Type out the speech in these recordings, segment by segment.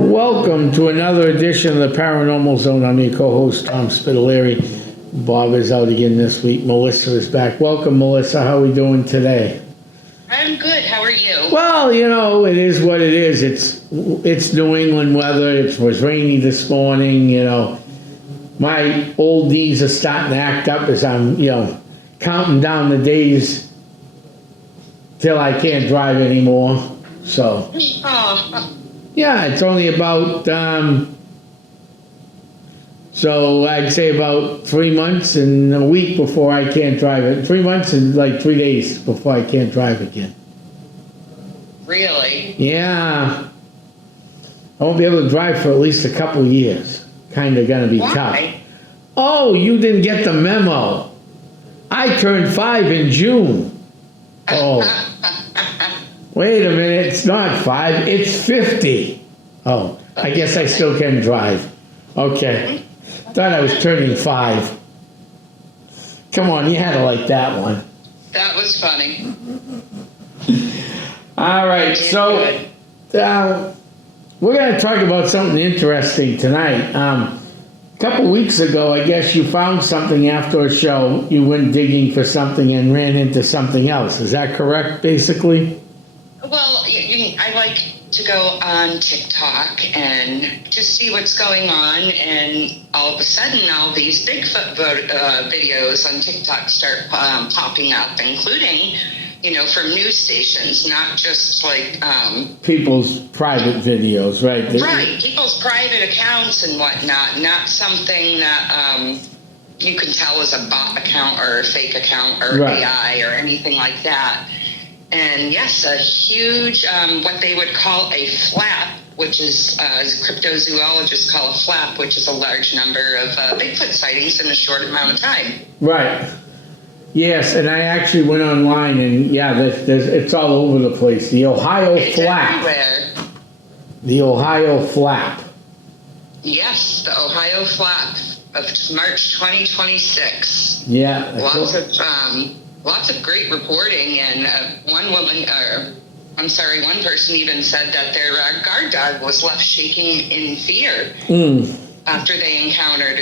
Welcome to another edition of the Paranormal Zone. I'm your co-host, Tom Spitalere. Bob is out again this week. Melissa is back. Welcome, Melissa. How are we doing today? I'm good. How are you? Well, you know, it is what it is. It's New England weather. It was rainy this morning, you know. My old knees are starting to act up as I'm, counting down the days till I can't drive anymore. So, yeah, it's only about, so I'd say about 3 months and a week before I can't drive it. 3 months and like 3 days before I can't drive again. Really? Yeah. I won't be able to drive for at least a couple of years. Kind of going to be tough. Oh, you didn't get the memo. I turned 5 in June. Oh. Wait a minute. It's not 5. It's 50. Oh, I guess I still can drive. Okay. Thought I was turning 5. Come on, you had to like that one. That was funny. All right, so we're going to talk about something interesting tonight. A couple weeks ago, I guess you found something after a show. You went digging for something and ran into something else. Is that correct, basically? Well, I like to go on TikTok and just see what's going on, and all of a sudden all these Bigfoot videos on TikTok start popping up, including, from news stations, not just like... people's private videos, right? Right, people's private accounts and whatnot, not something that you can tell is a bot account or a fake account or right. AI or anything like that. And yes, a huge, what they would call a flap, which is, cryptozoologists call a flap, which is a large number of Bigfoot sightings in a short amount of time. Right. Yes, and I actually went online, and it's all over the place. The Ohio flap. Everywhere. The Ohio flap. Yes, the Ohio flap of March 2026. Yeah. Lots of great reporting, and one person even said that their guard dog was left shaking in fear after they encountered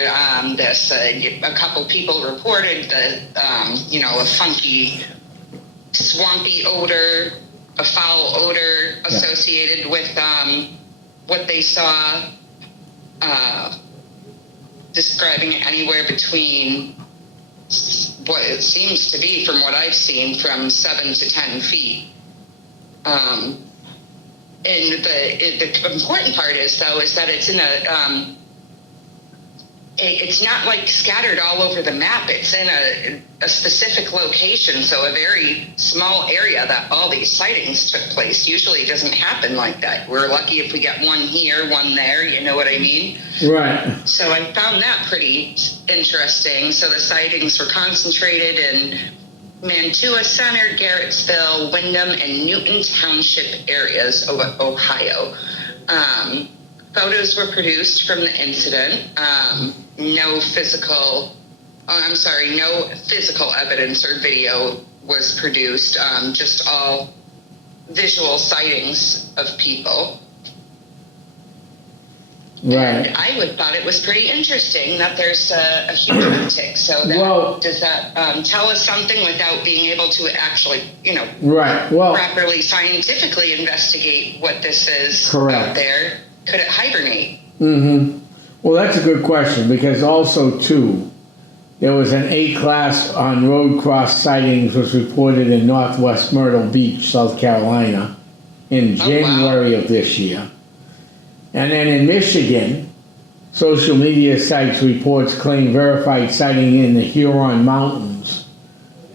this. A couple people reported that, a funky, swampy odor, a foul odor associated with what they saw, describing it anywhere between what it seems to be, from what I've seen, from 7 to 10 feet. And the important part is that it's in it's not like scattered all over the map. It's in a specific location, so a very small area that all these sightings took place. Usually it doesn't happen like that. We're lucky if we get one here, one there, you know what I mean? Right. So I found that pretty interesting. So the sightings were concentrated in Mantua Center, Garrettsville, Windham, and Newton Township areas of Ohio. Photos were produced from the incident. No physical evidence or video was produced, just all visual sightings of people. Right. And I thought it was pretty interesting that there's a huge uptick. So does that tell us something without being able to actually, right. properly scientifically investigate what this is out there? Could it hibernate? Mm-hmm. Well, that's a good question, because also, too, there was an A-class on road cross sightings was reported in northwest Myrtle Beach, South Carolina, in January of this year. And then in Michigan, social media sites reports claim verified sighting in the Huron Mountains.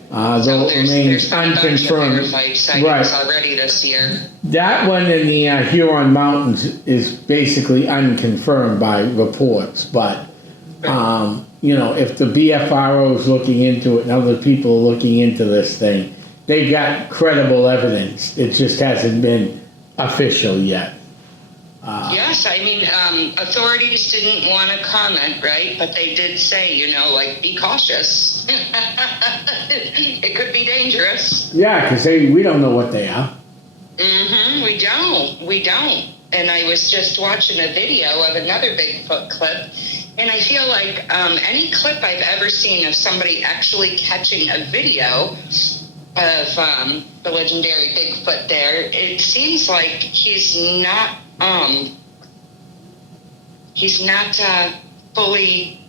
Though it remains unconfirmed. Verified sightings already this year. That one in the Huron Mountains is basically unconfirmed by reports, but if the BFRO is looking into it and other people are looking into this thing, they've got credible evidence. It just hasn't been official yet. Yes, I mean, authorities didn't want to comment, right? But they did say, like, be cautious. It could be dangerous. Yeah, because we don't know what they are. We don't. And I was just watching a video of another Bigfoot clip, and I feel like any clip I've ever seen of somebody actually catching a video of the legendary Bigfoot there, it seems like he's not fully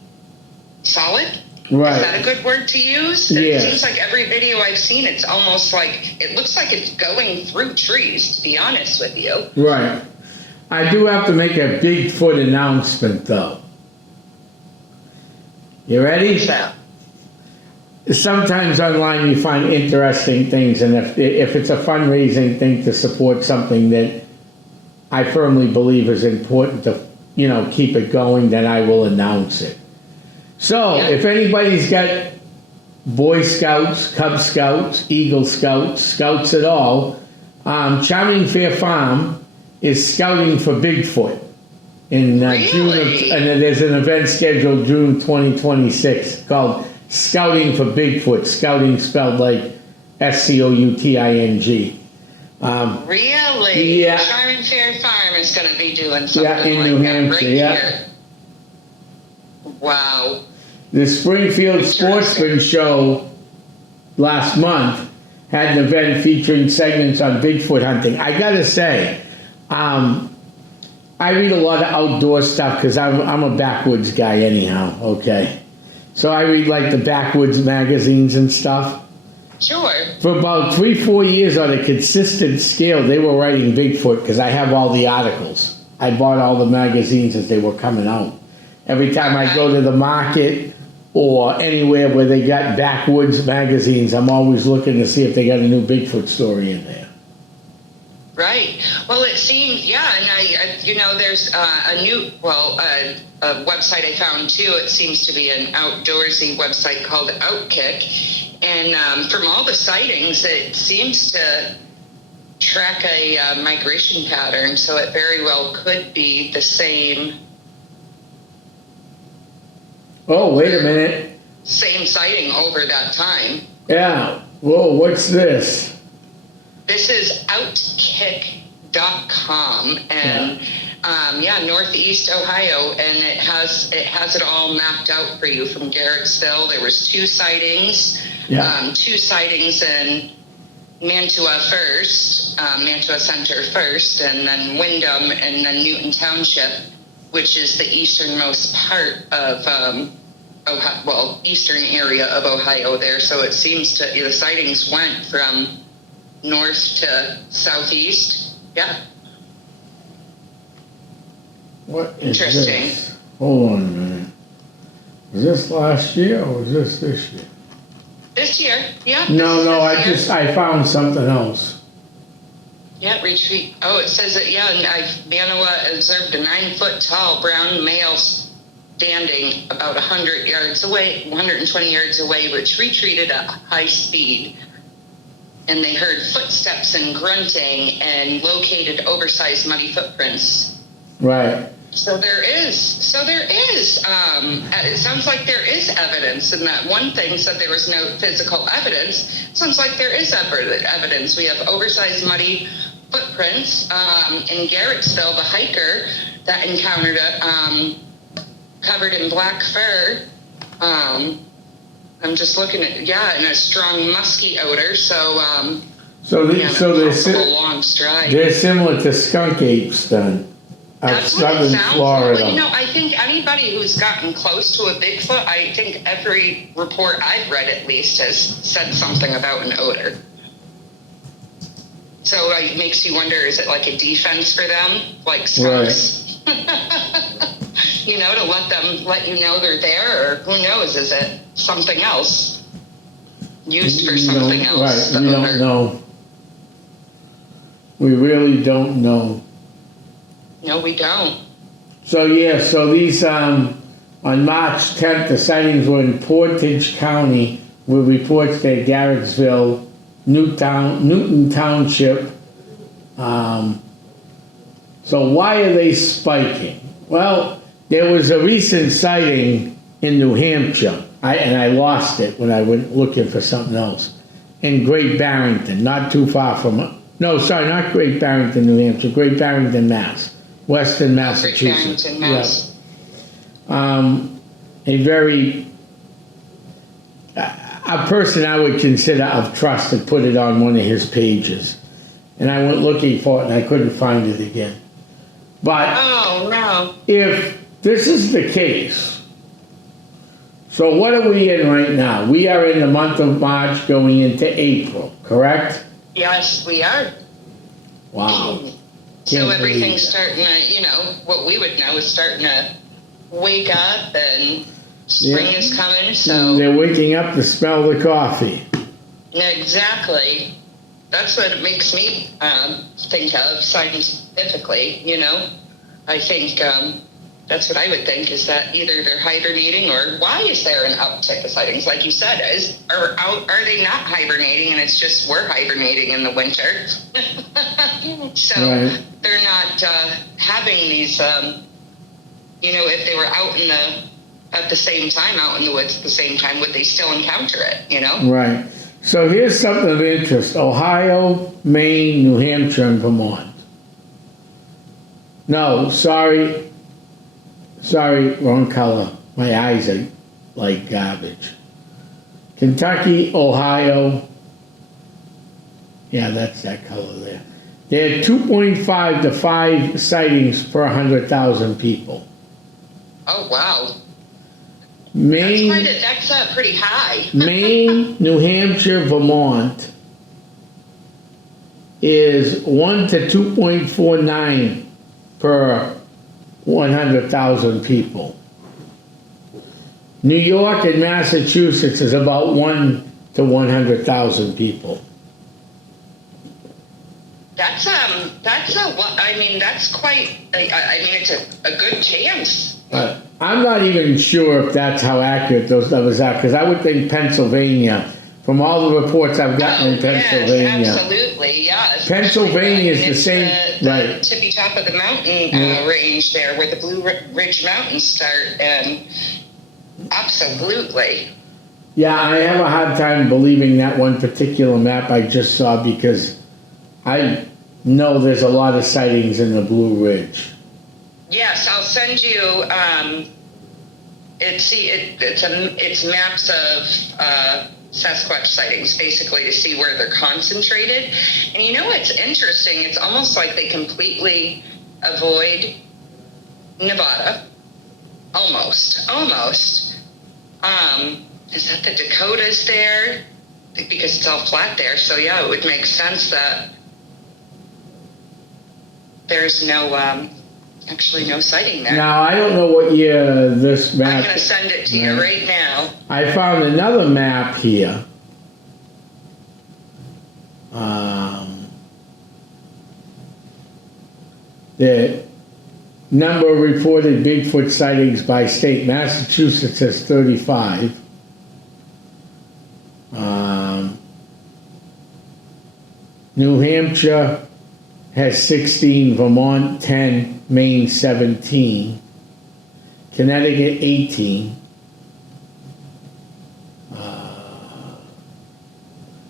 solid. Right. Is that a good word to use? Yeah. It seems like every video I've seen, it's almost like, it looks like it's going through trees, to be honest with you. Right. I do have to make a Bigfoot announcement, though. You ready? What's that? Sometimes online you find interesting things, and if it's a fundraising thing to support something that I firmly believe is important to, keep it going, then I will announce it. So, if anybody's got Boy Scouts, Cub Scouts, Eagle Scouts, Scouts at all, Charming Fair Farm is scouting for Bigfoot in June and there's an event scheduled June 2026 called Scouting for Bigfoot. Scouting spelled like SCOUTING. Really? Yeah. Charming Fair Farm is going to be doing something in like New that Hampshire, here. Wow. The Springfield Sportsman Show last month had an event featuring segments on Bigfoot hunting. I gotta say, I read a lot of outdoor stuff because I'm a backwoods guy anyhow, okay? So I read like the backwoods magazines and stuff. Sure. For about 3-4 years on a consistent scale, they were writing Bigfoot because I have all the articles. I bought all the magazines as they were coming out. Every time I go to the market or anywhere where they got backwoods magazines, I'm always looking to see if they got a new Bigfoot story in there. Right. Well, it seems, and there's a new, a website I found too. It seems to be an outdoorsy website called Outkick. And from all the sightings, it seems to track a migration pattern. So it very well could be the same. Oh, wait a minute. Same sighting over that time. Yeah. Whoa, what's this? This is Outkick.com, and Northeast Ohio, and it has it all mapped out for you from Garrettsville. There was 2 sightings, 2 sightings in Mantua first, Mantua Center first, and then Windham, and then Newton Township, which is the easternmost part of Ohio, eastern area of Ohio there. So it seems the sightings went from north to southeast. Yeah. What is interesting. This? Hold on a minute. Was this last year or was this year? This year, yeah. No, I found something else. Yeah, retreat. Oh, it says that, Manoa observed a 9-foot-tall brown male standing about 120 yards away, which retreated at high speed. And they heard footsteps and grunting and located oversized muddy footprints. Right. So there is. It sounds like there is evidence, and that one thing said there was no physical evidence. It sounds like there is evidence. We have oversized muddy footprints. In Garrettsville, the hiker that encountered it, covered in black fur. I'm just looking at, and a strong musky odor. Long stride. They're similar to skunk apes then. That's what it sounds Florida. like. I think anybody who's gotten close to a Bigfoot, I think every report I've read at least has said something about an odor. So it makes you wonder, is it like a defense for them? Like skunks? Right. To let you know they're there, or who knows, is it something else? Used for something else? Right, we don't know. We really don't know. No, we don't. So these, on March 10th, the sightings were in Portage County, with reports that Garrettsville, Newton Township, So why are they spiking? Well, there was a recent sighting in New Hampshire, and I lost it when I went looking for something else, in Great Barrington, not too far from, no, sorry, not Great Barrington, New Hampshire, Great Barrington, Mass, Western Massachusetts. Great Barrington, Mass. Yeah. A very, a person I would consider of trust had put it on one of his pages. And I went looking for it and I couldn't find it again. But Oh, no. if this is the case, so what are we in right now? We are in the month of March going into April, correct? Yes, we are. Wow. So Can't everything's believe starting to, what we would know is starting to wake up, and spring Yeah. is coming, so. They're waking up to smell the coffee. Exactly. That's what it makes me think of scientifically, I think that's what I would think, is that either they're hibernating, or why is there an uptick of sightings? Like you said, are they not hibernating and it's just we're hibernating in the winter? So Right. they're not having these, if they were out at the same time, out in the woods at the same time, would they still encounter it, Right. So here's something of interest. Ohio, Maine, New Hampshire, and Vermont. No, sorry, wrong color. My eyes are like garbage. Kentucky, Ohio. Yeah, that's that color there. They had 2.5 to 5 sightings per 100,000 people. Oh, wow. Maine, That's pretty high. Maine, New Hampshire, Vermont is 1 to 2.49 per 100,000 people. New York and Massachusetts is about 1 to 100,000 people. That's quite, it's a good chance. I'm not even sure if that's how accurate those numbers are, because I would think Pennsylvania, from all the reports I've gotten in Pennsylvania. Yes, absolutely, yes. Pennsylvania is the same, the right. tippy top of the mountain range there, where the Blue Ridge Mountains start, and absolutely. Yeah, I have a hard time believing that one particular map I just saw, because I know there's a lot of sightings in the Blue Ridge. Yes, I'll send you. It's maps of Sasquatch sightings, basically, to see where they're concentrated. And what's interesting? It's almost like they completely avoid Nevada. Almost. Is that the Dakotas there? Because it's all flat there. So yeah, it would make sense that there's actually no sighting there. Now, I don't know what year this map... I'm going to send it to you right now. I found another map here. The number of reported Bigfoot sightings by state. Massachusetts has 35. New Hampshire has 16, Vermont 10, Maine 17, Connecticut 18.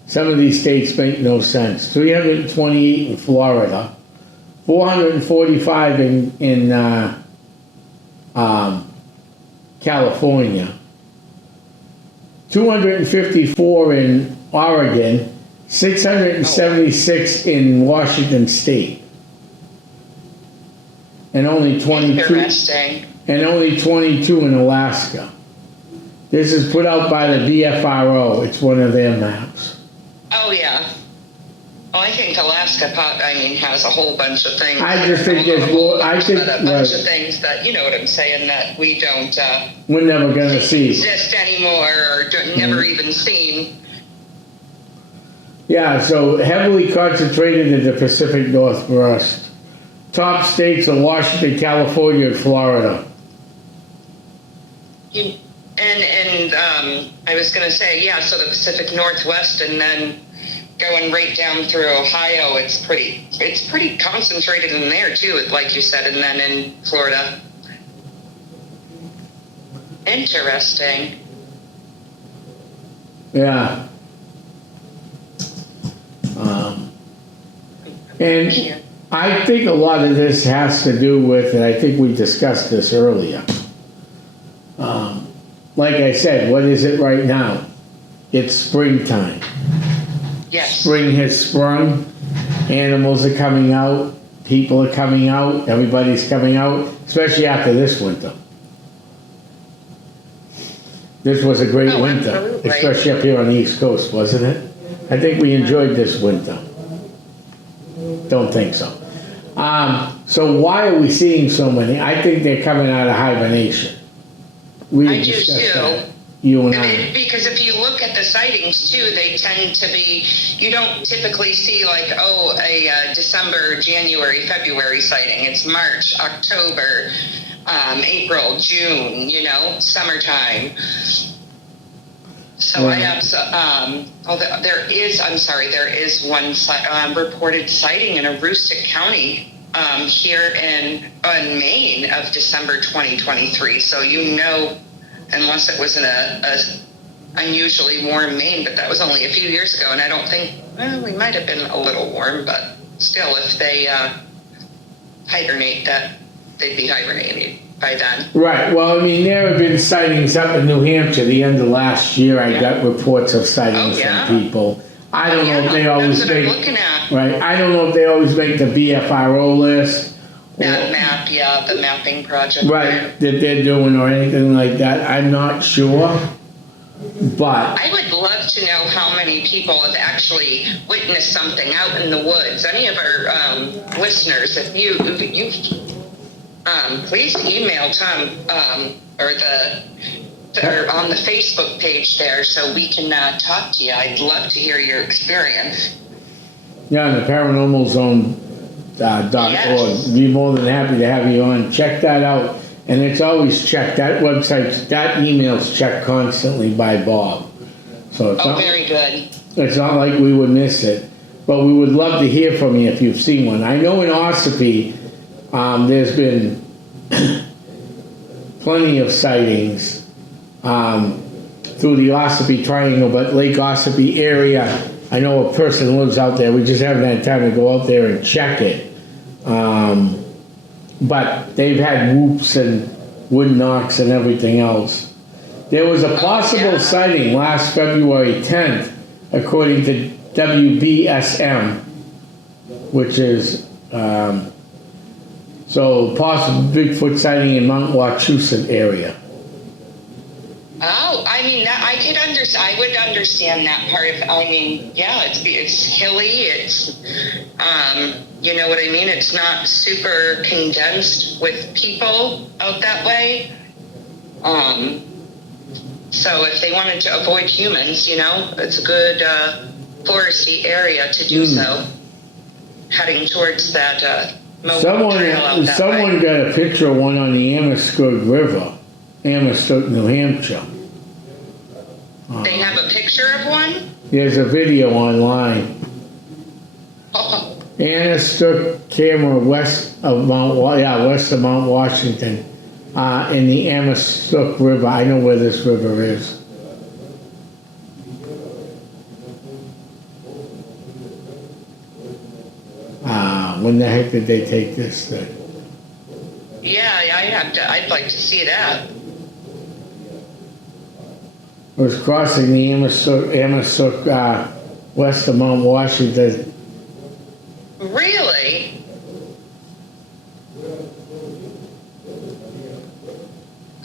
Some of these states make no sense. 328 in Florida, 445 in California, 254 in Oregon, 676 in Washington State, and only 22 Interesting. and only 22 in Alaska. This is put out by the BFRO. It's one of their maps. Oh yeah. Well, I think Alaska has a whole bunch of things. I just think there's more. A bunch of things that, you know what I'm saying, that we don't. We're never gonna see exist anymore, or never even seen. Yeah, so heavily concentrated in the Pacific Northwest. Top states are Washington, California, and Florida. And I was going to say, yeah, so the Pacific Northwest, and then going right down through Ohio, it's pretty concentrated in there too, like you said, and then in Florida. Interesting. Yeah. And I think a lot of this has to do with, and I think we discussed this earlier. Like I said, what is it right now? It's springtime. Yes. Spring has sprung. Animals are coming out. People are coming out. Everybody's coming out, especially after this winter. This was a great winter, absolutely. especially up here on the East Coast, wasn't it? I think we enjoyed this winter. Don't think so. So why are we seeing so many? I think they're coming out of hibernation. We I do discussed too. that, you and I. Because if you look at the sightings too, they tend to be, you don't typically see like, a December, January, February sighting. It's March, October, April, June, summertime. So Right. I have, there is one reported sighting in Aroostook County here in Maine of December 2023. So unless it was in a unusually warm Maine, but that was only a few years ago, and I don't think, we might have been a little warm, but still, if they hibernate, that they'd be hibernating by then. Right, well, I mean, there have been sightings up in New Hampshire. The end of last year, I got reports of sightings from people. I don't know if they always that's what I'm make, looking at. right, I don't know if they always make the BFRO list. That map, the mapping project. Right, that they're doing or anything like that. I'm not sure, but I would love to know how many people have actually witnessed something out in the woods. Any of our listeners, if you please email Tom or on the Facebook page there, so we can talk to you. I'd love to hear your experience. yeah, the Paranormal Zone .org. Be more than happy to have you on. Check that out, and it's always checked. That website, that email's checked constantly by Bob. So it's very good. It's not like we would miss it, but we would love to hear from you if you've seen one. I know in Ossipee, there's been plenty of sightings through the Ossipee Triangle, but Lake Ossipee area. I know a person lives out there. We just haven't had time to go out there and check it. But they've had whoops and wood knocks and everything else. There was a possible sighting last February 10th, according to WBSM, which is possible Bigfoot sighting in Mount Wachusett area. Oh, I mean, I would understand that part of, it's hilly, it's, you know what I mean? It's not super condensed with people out that way. So if they wanted to avoid humans, it's a good, foresty area to do so. Heading towards that, Someone got a picture of one on the Amherstburg River, Amherstburg, New Hampshire. They have a picture of one? There's a video online. Amherstburg camera west of Mount Washington, in the Amherstburg River. I know where this river is. When the heck did they take this thing? Yeah, I'd like to see that. It was crossing the Amherstburg west of Mount Washington. Really?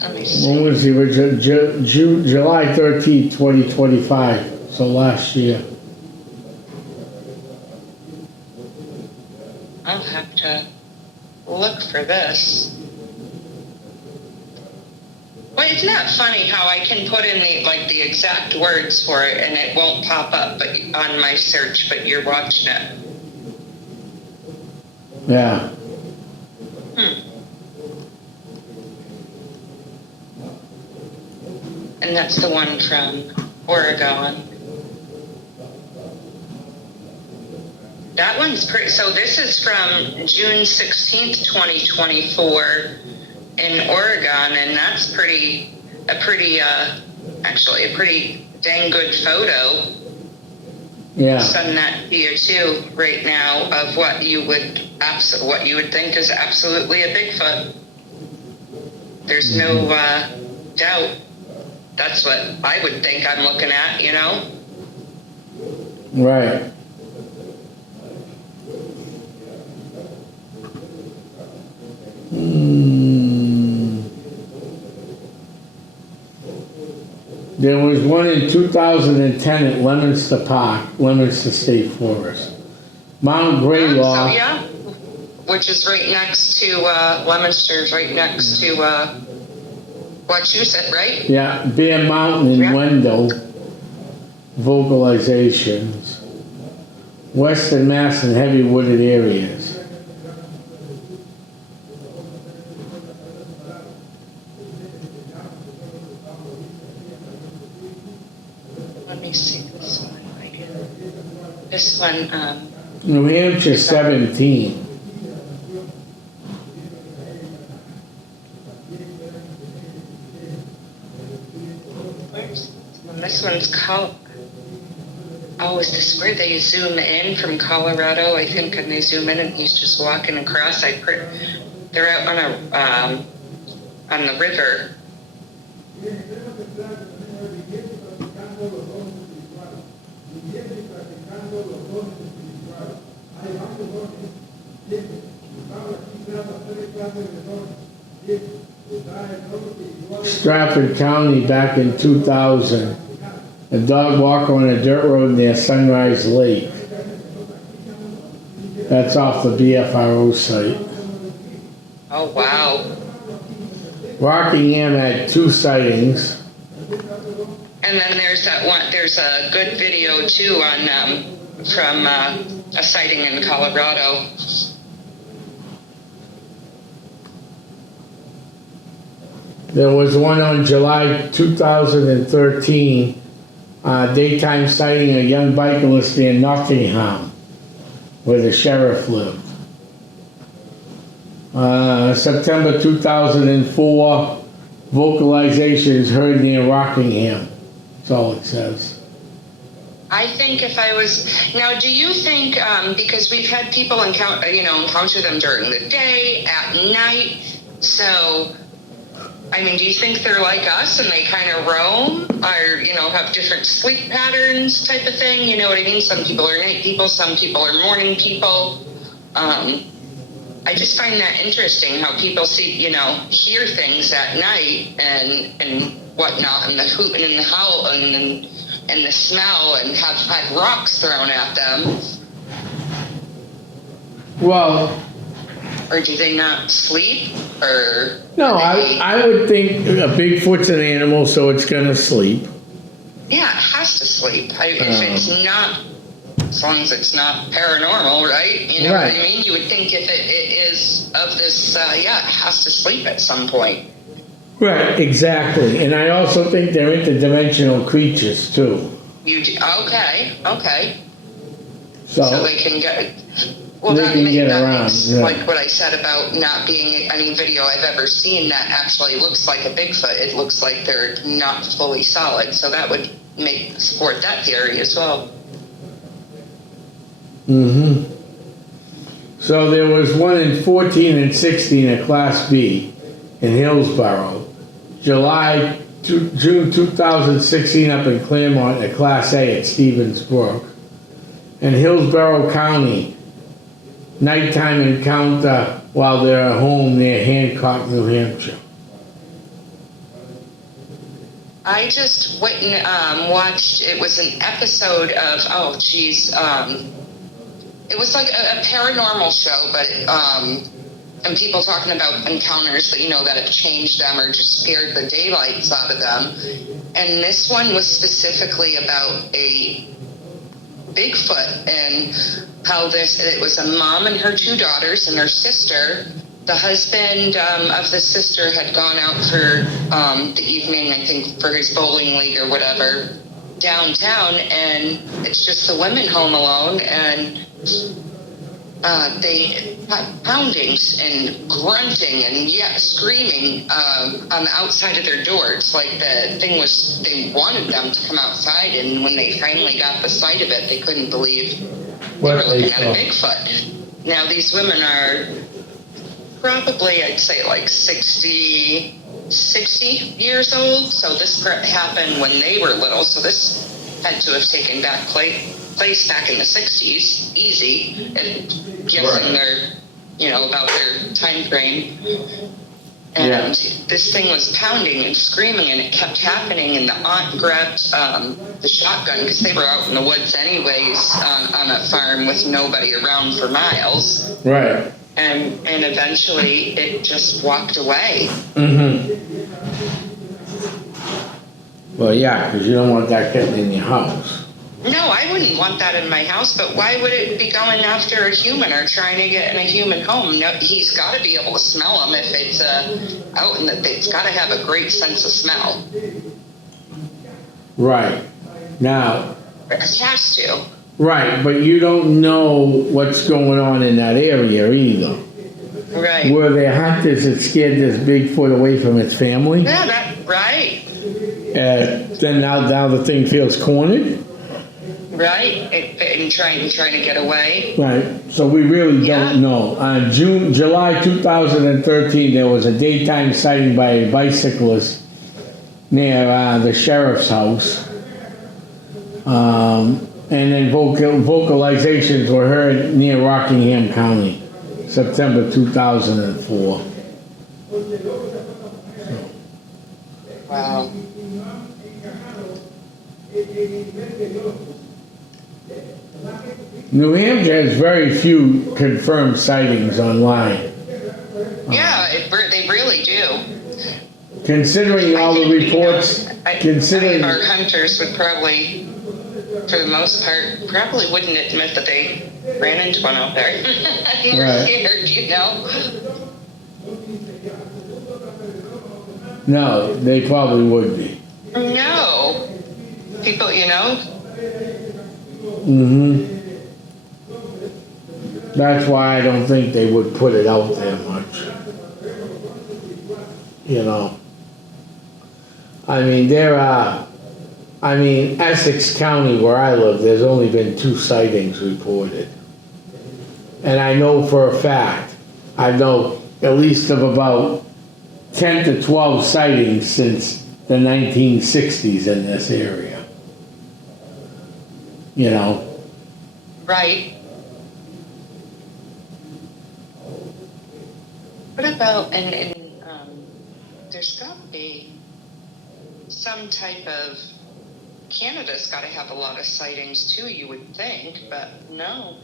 Let me see. When was the original? July 13th, 2025. So last year. I'll have to look for this. Well, isn't that funny how I can put in the exact words for it and it won't pop up on my search, but you're watching it. Yeah. And that's the one from Oregon. That one's pretty. So this is from June 16th, 2024 in Oregon, and that's actually a pretty dang good photo. Yeah. Send that to you too right now of what you would think is absolutely a Bigfoot. There's no doubt. That's what I would think I'm looking at, you know? Right. There was one in 2010 at Leominster Park, Leominster State Forest. Mount Greylaw. So yeah, which is right next to Leominster's, right next to Wachusett, right? Yeah, Bear Mountain in Wendell. Vocalizations. Western Mass and heavy wooded areas. Let me see this one. This one, New Hampshire 17. this one's oh, is this where they zoom in from Colorado? I think, and they zoom in and he's just walking across. They're out on the river. Stratford County back in 2000. A dog walked on a dirt road near Sunrise Lake. That's off the BFRO site. Oh, wow. Rockingham had 2 sightings. And then there's that one. There's a good video too on from a sighting in Colorado. There was one on July 2013, daytime sighting of a young bicyclist near Nottingham, where the sheriff lived. September 2004, vocalizations heard near Rockingham. That's all it says. I think if I was now, do you think because we've had people encounter them during the day, at night, so. I mean, do you think they're like us and they kind of roam or, have different sleep patterns type of thing? You know what I mean? Some people are night people, some people are morning people. I just find that interesting how people hear things at night and whatnot, and the hooting and the howl and the smell, and have had rocks thrown at them. Well, or do they not sleep? Or no, I would think a Bigfoot's an animal, so it's gonna sleep. Yeah, it has to sleep. If it's not, as long as it's not paranormal, right? You know right. What I mean? You would think if it is of this, it has to sleep at some point. Right, exactly. And I also think they're interdimensional creatures too. Okay. So they can get. Well, they can get around. Makes, like what I said about not being any video I've ever seen that actually looks like a Bigfoot. It looks like they're not fully solid. So that would support that theory as well. Mm-hmm. So there was one in 14 and 16 at Class B in Hillsborough. June 2016 up in Claremont at Class A at Stevens Brook. And Hillsborough County, nighttime encounter while they're at home near Hancock, New Hampshire. I just went and watched, it was an episode of, it was like a paranormal show, but and people talking about encounters that, that have changed them or just scared the daylights out of them. And this one was specifically about a Bigfoot and how it was a mom and her 2 daughters and her sister. The husband of the sister had gone out for the evening, I think for his bowling league or whatever, downtown, and it's just the women home alone, and they had poundings and grunting and screaming on the outside of their doors. Like the thing was, they wanted them to come outside, and when they finally got the sight of it, they couldn't believe they were looking at a Bigfoot. Now these women are probably, I'd say, like 60 years old. So this happened when they were little. So this had to have taken place back in the 60s, easy, and guessing their, about their time frame. And this thing was pounding and screaming, and it kept happening. And the aunt grabbed the shotgun, because they were out in the woods anyways on a farm with nobody around for miles. Right. And eventually it just walked away. Mm-hmm. Well, yeah, because you don't want that getting in your house. No, I wouldn't want that in my house, but why would it be going after a human or trying to get in a human home? No, he's got to be able to smell them if it's out, and it's got to have a great sense of smell. Right. Now. It has to. Right, but you don't know what's going on in that area either. Right. Were there hunters that scared this Bigfoot away from its family? Yeah, right. Then now the thing feels cornered? Right, and trying to get away. Right, so we really don't know. On July 2013, there was a daytime sighting by a bicyclist near the sheriff's house. And then vocalizations were heard near Rockingham County, September 2004. Wow. New Hampshire has very few confirmed sightings online. Yeah, they really do. Considering all the reports, I think our hunters would probably, for the most part, probably wouldn't admit that they ran into one out there. We're scared, No, they probably would be. No. People, Mm-hmm. That's why I don't think they would put it out there much. I mean, Essex County, where I live, there's only been 2 sightings reported. And I know for a fact, I know at least of about 10 to 12 sightings since the 1960s in this area. Right. What about, there's got to be some type of, Canada's got to have a lot of sightings too, you would think, but no.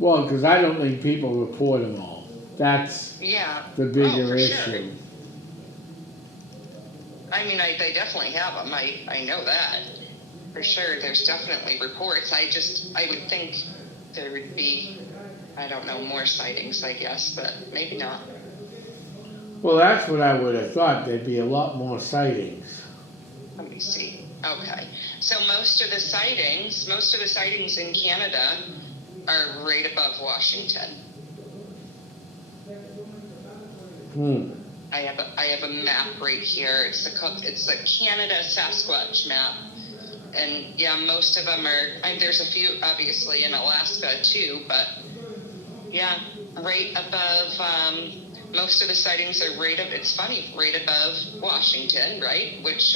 Well, because I don't think people report them all. That's the bigger issue. Sure. I mean, they definitely have them. I know that. For sure, there's definitely reports. I would think there would be, I don't know, more sightings, I guess, but maybe not. Well, that's what I would have thought. There'd be a lot more sightings. Let me see. Okay. So most of the sightings in Canada are right above Washington. I have a map right here. It's the Canada Sasquatch map. And most of them are, there's a few obviously in Alaska too, but right above, most of the sightings are it's funny, right above Washington, right? Which,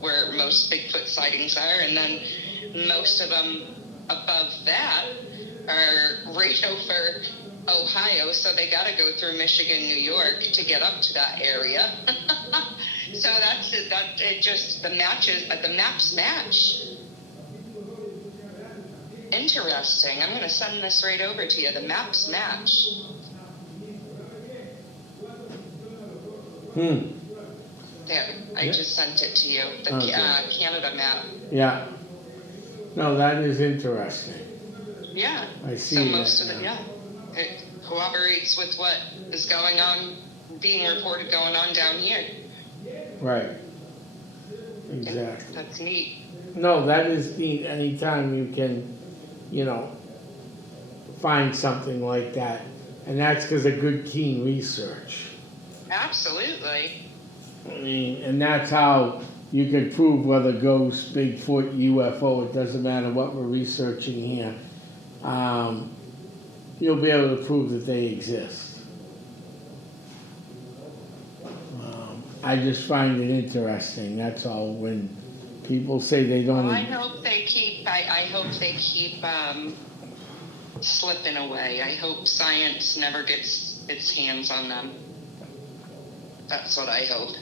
where most Bigfoot sightings are. And then most of them above that are right over Ohio. So they got to go through Michigan, New York to get up to that area. So that's it. The maps match. Interesting. I'm going to send this right over to you. The maps match. There, I just sent it to you. The Canada map. Yeah. No, that is interesting. Yeah. I see. So most of it, it corroborates with what is going on, being reported going on down here. Right. Exactly. That's neat. No, that is neat. Anytime you can, find something like that. And that's because of good, keen research. Absolutely. I mean, and that's how you could prove whether ghost, Bigfoot, UFO, it doesn't matter what we're researching here. You'll be able to prove that they exist. I just find it interesting, that's all, when people say they don't... Well, I hope they keep, I hope they keep slipping away. I hope science never gets its hands on them. That's what I hope.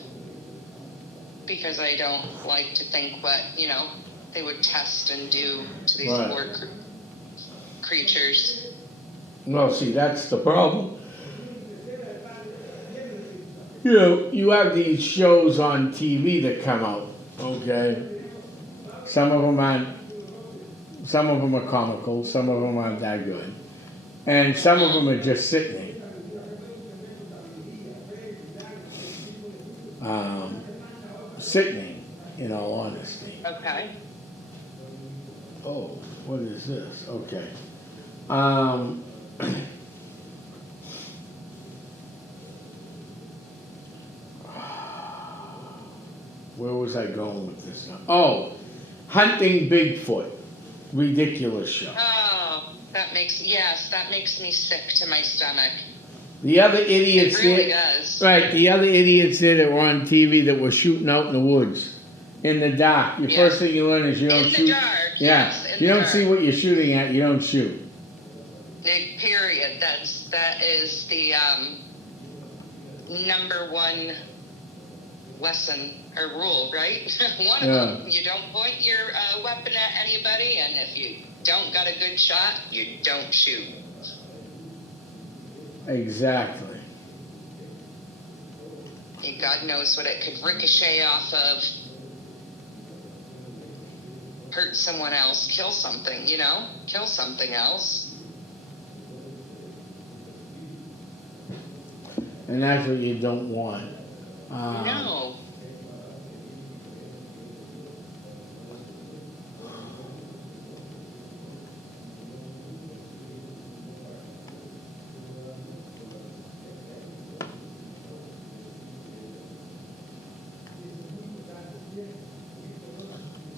Because I don't like to think what, they would test and do to these Right. poor creatures. Well, see, that's the problem. You have these shows on TV that come out, okay? Some of them are comical, some of them aren't that good. And some of them are just sickening. Sickening, in all honesty. Okay. Oh, what is this? Okay. Where was I going with this now? Oh, Hunting Bigfoot. Ridiculous show. Oh, that makes me sick to my stomach. The other idiots It really does. Right, the other idiots there that were on TV that were shooting out in the woods. In the dark. The first thing you learn is you don't shoot. In the dark. Yeah. Yes, You don't see what you're shooting at, you don't shoot. Period. That is the number one lesson or rule, right? One of them. You don't point your weapon at anybody, and if you don't got a good shot, you don't shoot. Exactly. God knows what it could ricochet off of. Hurt someone else, kill something, kill something else. And that's what you don't want. No.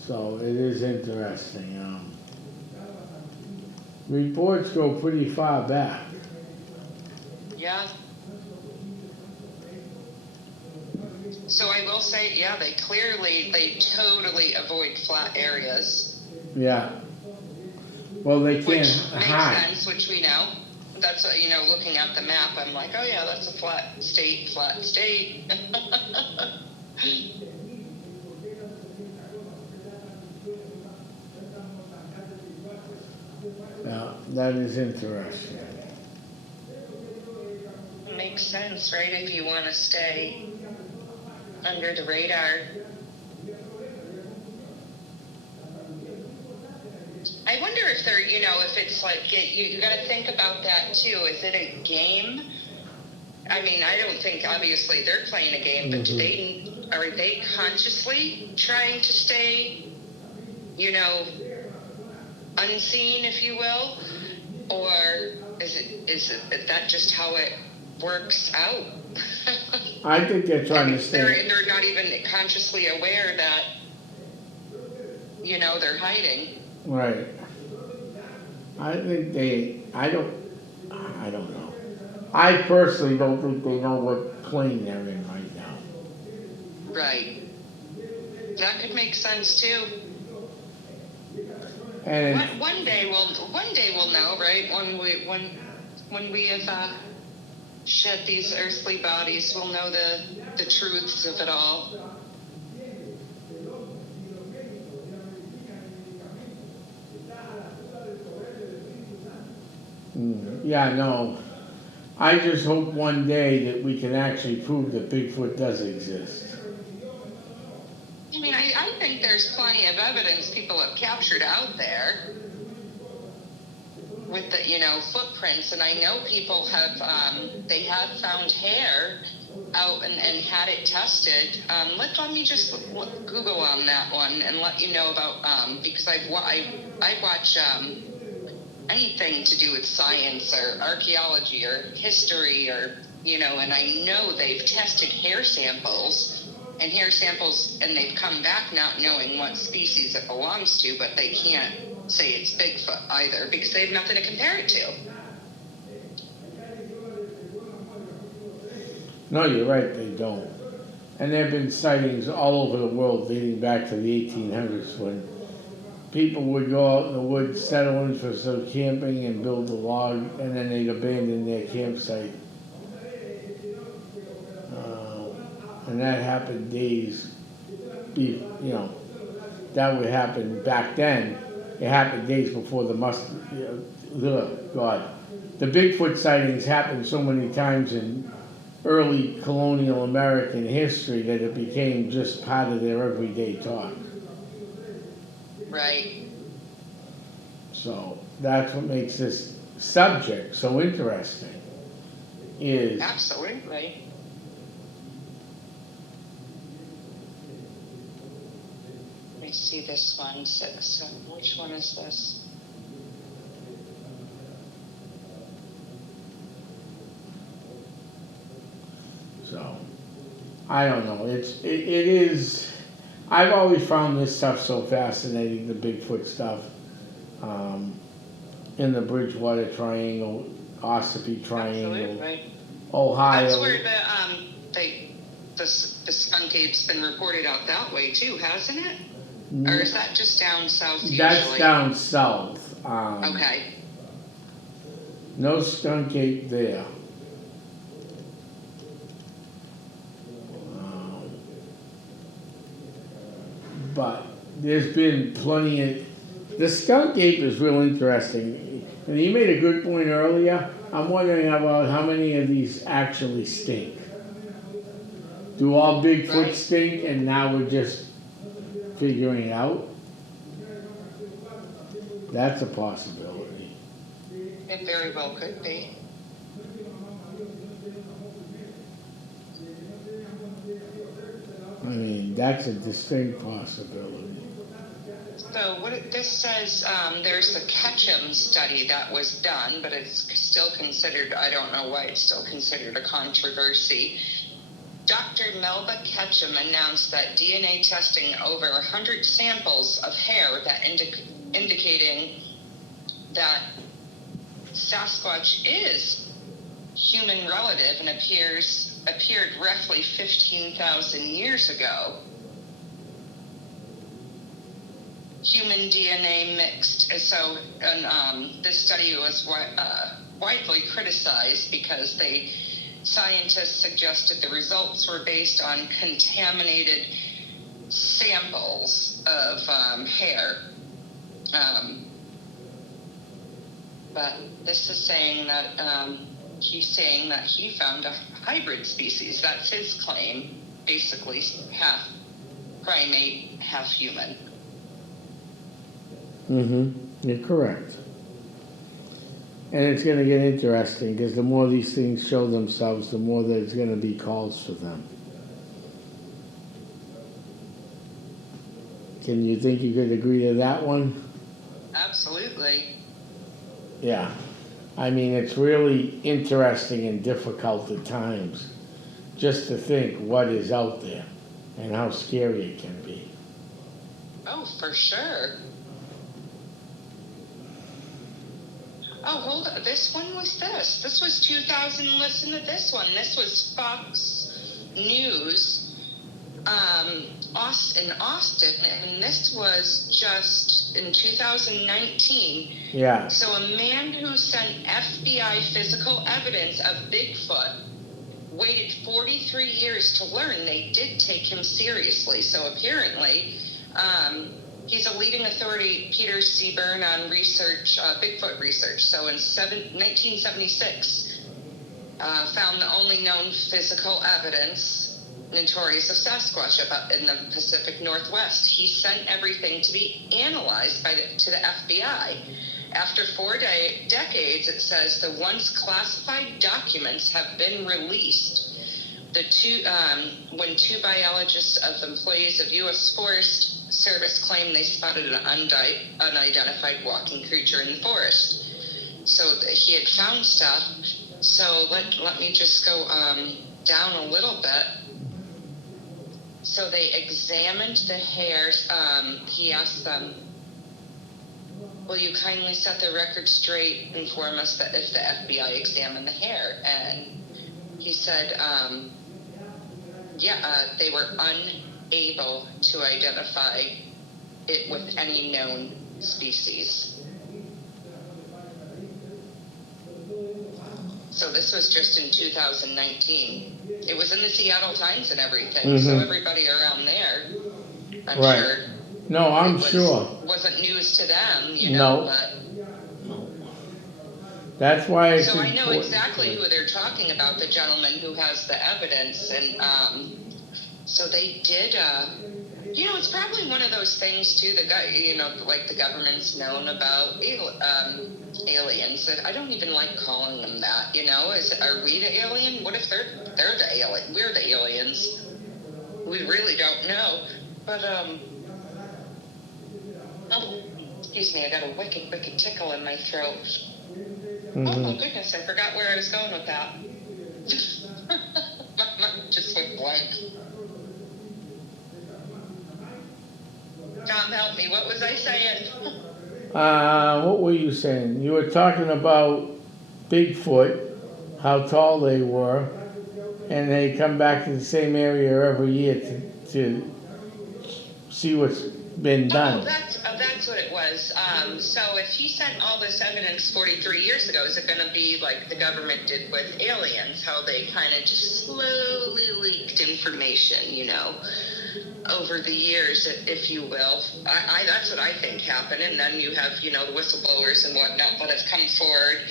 So it is interesting. Reports go pretty far back. Yeah. So I will say, they totally avoid flat areas. Yeah. Well, they can't Which hide. makes sense, which we know. That's what, looking at the map, I'm like, oh yeah, that's a flat state. Now, that is interesting. Makes sense, right? If you want to stay under the radar. I wonder if they're, if it's like, you got to think about that too. Is it a game? I mean, I don't think, obviously, they're playing a game, but are they consciously trying to stay, unseen, if you will? Or is that just how it works out? I think they're trying to stay. They're not even consciously aware that, they're hiding. Right. I think I don't know. I personally don't think they know what plane they're in right now. Right. That could make sense too. And one day we'll know, right? When we have shed these earthly bodies, we'll know the truths of it all. Yeah, no. I just hope one day that we can actually prove that Bigfoot does exist. I mean, I think there's plenty of evidence people have captured out there with the, footprints, and I know people have, they have found hair out and had it tested. Let me just Google on that one and let you know about, because I watch anything to do with science or archaeology or history or, and I know they've tested hair samples and they've come back not knowing what species it belongs to, but they can't say it's Bigfoot either because they have nothing to compare it to. No, you're right, they don't. And there have been sightings all over the world dating back to the 1800s when people would go out in the woods, settle in for some camping and build a log, and then they'd abandon their campsite. And that happened that would happen back then. It happened days before the The Bigfoot sightings happened so many times in early colonial American history that it became just part of their everyday talk. Right. So that's what makes this subject so interesting. Is absolutely. Let me see this one. So which one is this? So I don't know. It is. I've always found this stuff so fascinating, the Bigfoot stuff. In the Bridgewater Triangle, Ossipee Triangle, absolutely. Ohio. That's where the skunk ape's been reported out that way too, hasn't it? Or is that just down south usually? That's down south. Okay. No skunk ape there. But there's been plenty of... The skunk ape is real interesting. And you made a good point earlier. I'm wondering about how many of these actually stink. Do all Bigfoot stink and now we're just figuring it out? That's a possibility. It very well could be. I mean, that's a distinct possibility. So this says, there's the Ketchum study that was done, but it's still considered, I don't know why it's still considered a controversy. Dr. Melba Ketchum announced that DNA testing over 100 samples of hair that indicating that Sasquatch is human relative and appeared roughly 15,000 years ago. Human DNA mixed. So, this study was widely criticized because scientists suggested the results were based on contaminated samples of hair. But this is saying that he's saying that he found a hybrid species. That's his claim. Basically, half primate, half human. You're correct. And it's going to get interesting because the more these things show themselves, the more there's going to be calls for them. Can you think you could agree to that one? Absolutely. Yeah. I mean, it's really interesting and difficult at times just to think what is out there and how scary it can be. Oh, for sure. Oh, hold on. This one was this. This was 2000. Listen to this one. This was Fox News in Austin, and this was just in 2019. Yeah. So a man who sent FBI physical evidence of Bigfoot waited 43 years to learn they did take him seriously. So apparently, he's a leading authority, Peter Seaburn, on research, Bigfoot research. So in 1976, found the only known physical evidence notorious of Sasquatch in the Pacific Northwest. He sent everything to be analyzed to the FBI. After 4 decades, it says the once classified documents have been released. When two biologists of employees of U.S. Forest Service claim they spotted an unidentified walking creature in the forest. he had found stuff. So let me just go down a little bit. So they examined the hair. He asked them, will you kindly set the record straight, inform us that if the FBI examined the hair? And he said, they were unable to identify it with any known species. So this was just in 2019. It was in the Seattle Times and everything, so everybody around there, I'm sure. No, I'm sure. Wasn't news to them, you know, but... That's why it's So I know exactly who they're talking about, the gentleman who has the evidence, and so they did, it's probably one of those things too, like the government's known about aliens. I don't even like calling them that, are we the alien? What if they're the alien? We're the aliens. We really don't know. But, excuse me, I got a wicked tickle in my throat. Oh my goodness, I forgot where I was going with that. My mind just went blank. Tom, help me. What was I saying? What were you saying? You were talking about Bigfoot, how tall they were, and they come back to the same area every year to see what's been done. Oh, that's what it was. So if he sent all this evidence 43 years ago, is it going to be like the government did with aliens, how they kind of just slowly leaked information, over the years, if you will? That's what I think happened. And then you have, the whistleblowers and whatnot that have come forward.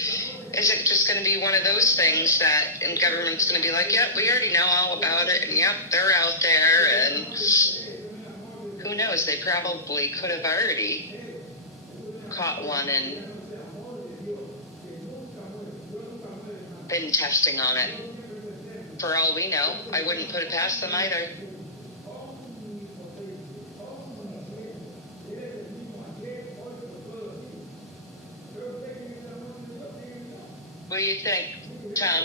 Is it just going to be one of those things that, and government's going to be like, yep, we already know all about it, and yep, they're out there, and who knows, they probably could have already caught one and been testing on it. For all we know, I wouldn't put it past them either. What do you think, Tom?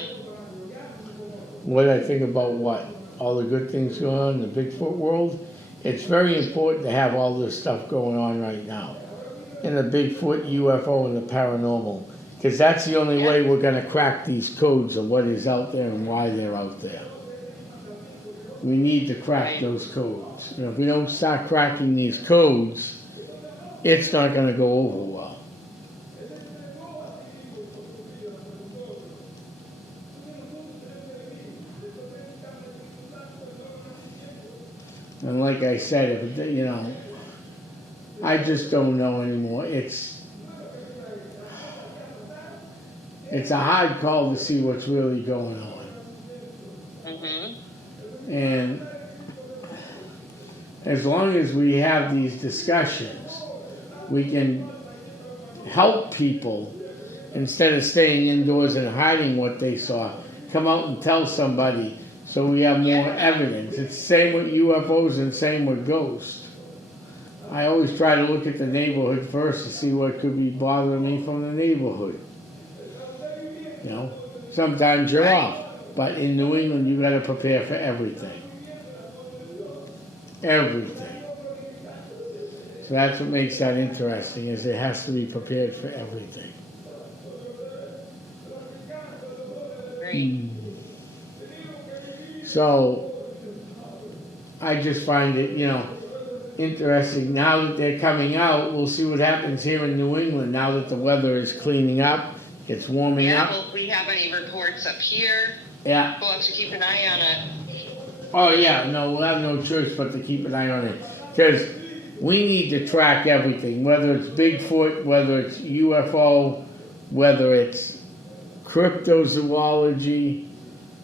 What I think about what? All the good things going on in the Bigfoot world? It's very important to have all this stuff going on right now. In the Bigfoot, UFO, and the paranormal. Because that's the only way we're going to crack these codes of what is out there and why they're out there. We need to crack those codes. If we don't start cracking these codes, it's not going to go over well. And like I said, I just don't know anymore. It's a hard call to see what's really going on. And as long as we have these discussions, we can help people instead of staying indoors and hiding what they saw. Come out and tell somebody so we have more evidence. It's the same with UFOs and same with ghosts. I always try to look at the neighborhood first to see what could be bothering me from the neighborhood. Sometimes you're off. But in New England, you got to prepare for everything. Everything. So that's what makes that interesting, is it has to be prepared for everything. Great. So I just find it, interesting. Now that they're coming out, we'll see what happens here in New England now that the weather is cleaning up, it's warming up. Will we have any reports up here? Yeah. We'll have to keep an eye on it. Oh yeah, no, we'll have no choice but to keep an eye on it. Because we need to track everything, whether it's Bigfoot, whether it's UFO, whether it's cryptozoology,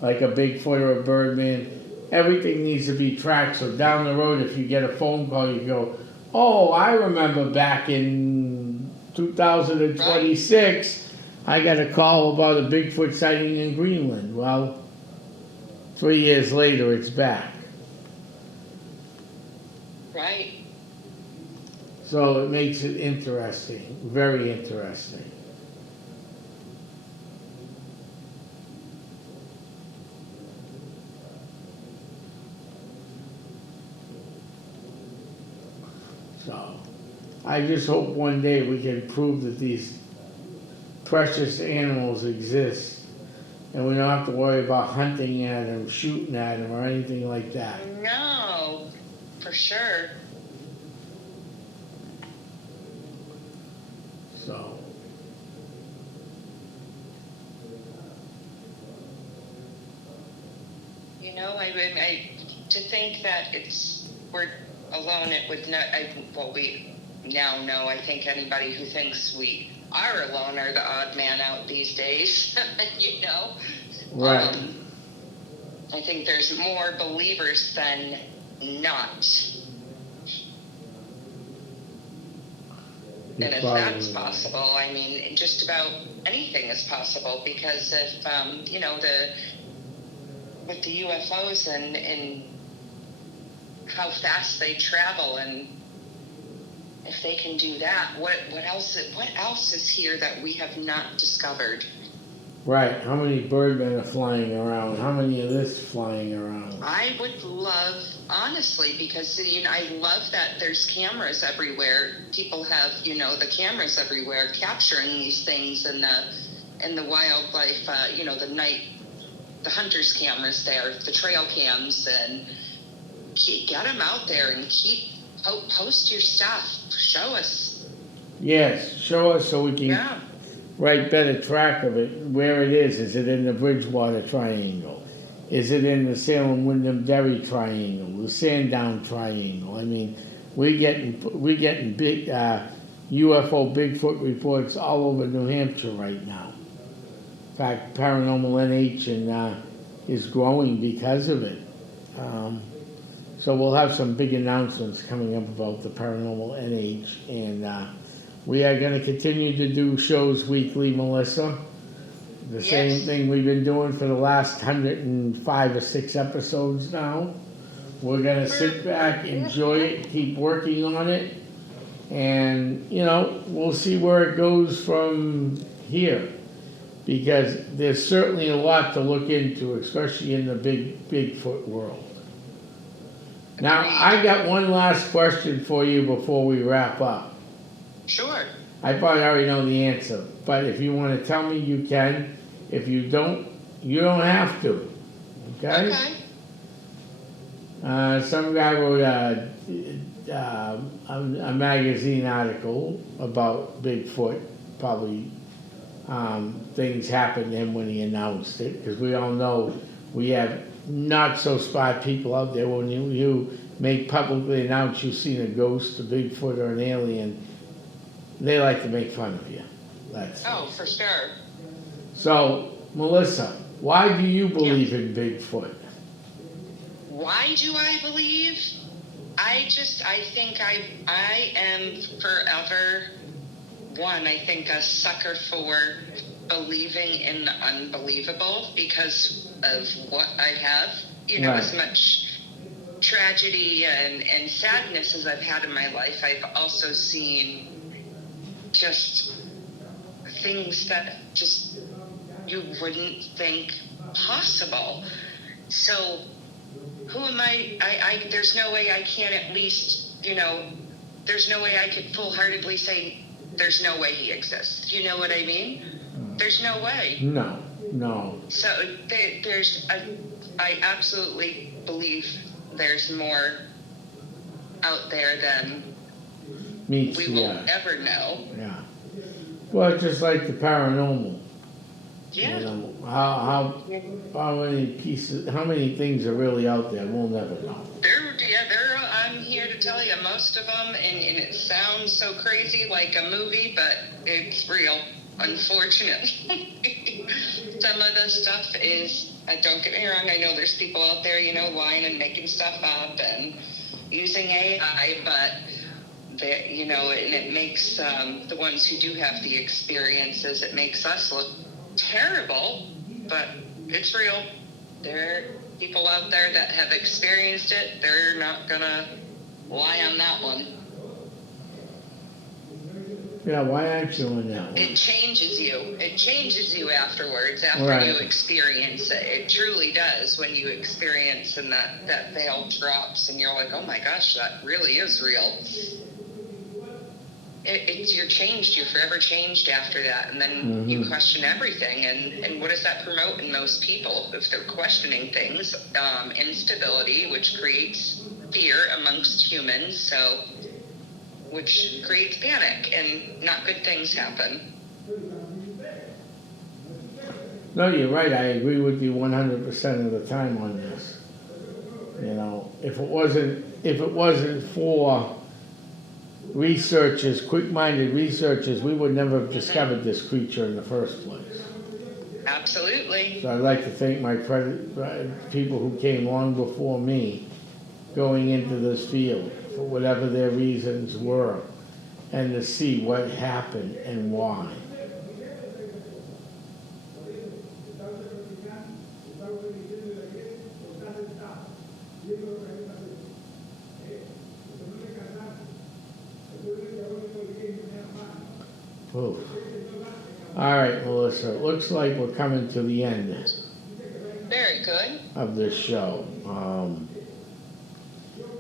like a Bigfoot or a Birdman. Everything needs to be tracked, so down the road, if you get a phone call, you go, oh, I remember back in 2026, I got a call about a Bigfoot sighting in Greenland. Well, 3 years later, it's back. Right. So it makes it interesting, very interesting. I just hope one day we can prove that these precious animals exist, and we don't have to worry about hunting at them, shooting at them, or anything like that. No, for sure. So, You know, I to think that we're alone. It would not. Well, we now know. I think anybody who thinks we are alone are the odd man out these days. You know. right. I think there's more believers than not. And if that's possible, I mean, just about anything is possible, because if you know, with the UFOs and how fast they travel, and if they can do that, what else is here that we have not discovered? Right. How many birdmen are flying around? How many of this flying around? I would love, honestly, because you know, I love that there's cameras everywhere. People have, you know, the cameras everywhere capturing these things, and the wildlife. You know, the hunters' cameras there, the trail cams, and get them out there and post your stuff. Show us. Yes, show us so we can write better track of it. Where it is? Is it in the Bridgewater Triangle? Is it in the Salem-Wyndham-Derry Triangle? The Sandown Triangle? I mean, we're getting big UFO Bigfoot reports all over New Hampshire right now. In fact, Paranormal NH is growing because of it. So we'll have some big announcements coming up about the Paranormal NH, and we are going to continue to do shows weekly, Melissa. The same thing we've been doing for the last 105 or 6 episodes now. We're going to sit back, enjoy it, keep working on it, and, you know, we'll see where it goes from here. Because there's certainly a lot to look into, especially in the Bigfoot world. Now, I got one last question for you before we wrap up. Sure. I probably already know the answer, but if you want to tell me, you can. If you don't, you don't have to. Okay? Some guy wrote a magazine article about Bigfoot. Probably things happened to him when he announced it, because we all know we have not so smart people out there. When you make publicly announce you've seen a ghost, a Bigfoot, or an alien, they like to make fun of you. For sure. So, Melissa, why do you believe in Bigfoot? Why do I believe? I think I am forever, I think, a sucker for believing in the unbelievable, because of what I have. You know, as much tragedy and sadness as I've had in my life, I've also seen just things that just you wouldn't think possible. So who am I there's no way I can at least, you know, there's no way I could full-heartedly say there's no way he exists. You know what I mean? There's no way. No. So I absolutely believe there's more out there than we will ever know. Yeah. Well, it's just like the paranormal. Yeah. You know, how many things are really out there? We'll never know. I'm here to tell you, most of them, and it sounds so crazy, like a movie, but it's real, unfortunately. Some of the stuff is, don't get me wrong, I know there's people out there, you know, lying and making stuff up and using AI, but you know, and it makes the ones who do have the experiences, it makes us look terrible, but it's real. There are people out there that have experienced it. They're not gonna lie on that one. Yeah, why aren't you on that one? It changes you. It changes you afterwards, after you experience it. It truly does, when you experience and that veil drops and you're like, oh my gosh, that really is real. you're changed. You're forever changed after that, and then you question everything. And what does that promote in most people if they're questioning things? Instability, which creates fear amongst humans, so which creates panic, and not good things happen. No, you're right. I agree with you 100% of the time on this. You know, if it wasn't for researchers, quick-minded researchers, we would never have discovered this creature in the first place. Absolutely. So I'd like to thank my people who came long before me going into this field for whatever their reasons were, and to see what happened and why. Ooh. All right, Melissa, it looks like we're coming to the end Very good. of this show.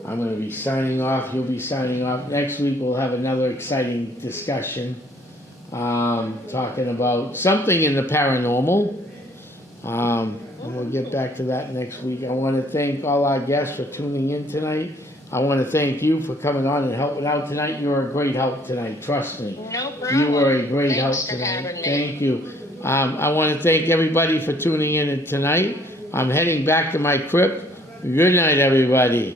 I'm going to be signing off. You'll be signing off. Next week we'll have another exciting discussion talking about something in the paranormal. And we'll get back to that next week. I want to thank all our guests for tuning in tonight. I want to thank you for coming on and helping out tonight. You were a great help tonight, trust me. No problem. You were a great help Thanks for tonight. having me. Thank you. I want to thank everybody for tuning in tonight. I'm heading back to my crypt. Good night, everybody.